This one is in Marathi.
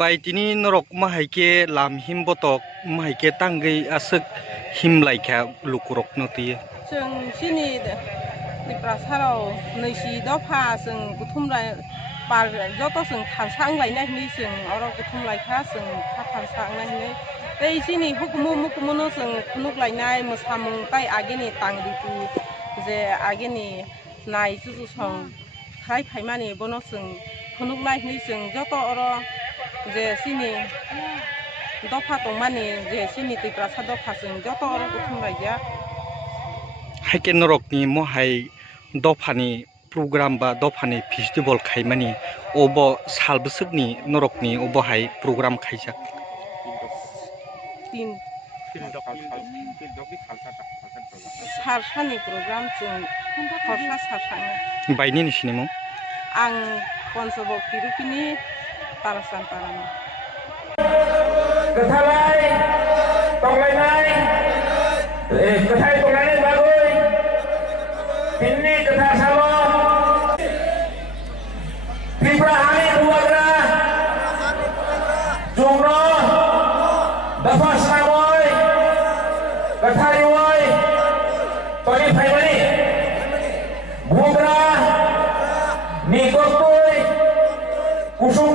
Baitini norok mahaike lam himbotok mahaike tanggei asuk himlaika lukurok noti. जों सिनि तिप्रासा रok नैसि दफा जों बुथुमलाय बार जत जों थांसांलायनायनि जों अर बुथुमलायखा जों थांसांलायनाय बै सिनि हुकुमनो जों खुनुगलायनाय मोसामुं ताइ आगेनि तांरितु जे आगेनि नाय जुजु सं खाय फायमानि बनो जों खुनुगलायनि जों जत अर जे सिनि दफा दंमानि जे सिनि तिप्रासा दफा जों जत अर बुथुमलायजा हाइके नरकनि महाय दफानि program ba dofani festival khaimani obo salbsukni norokni obohai program khaijak सारसानि program जों खरसा सारसानि बायनि निसिनिमु आं पन्चबक तिरुपिनि तारासान पारानि कथालाय तंलायनाय कथाय तंलायनाय बागै हिन्नी कथा सालो त्रिपुरानि बुवाग्रा जोंनो दफा सावय कथारिवय तनि फाइमानि बुवाग्रा निगतय कुसुम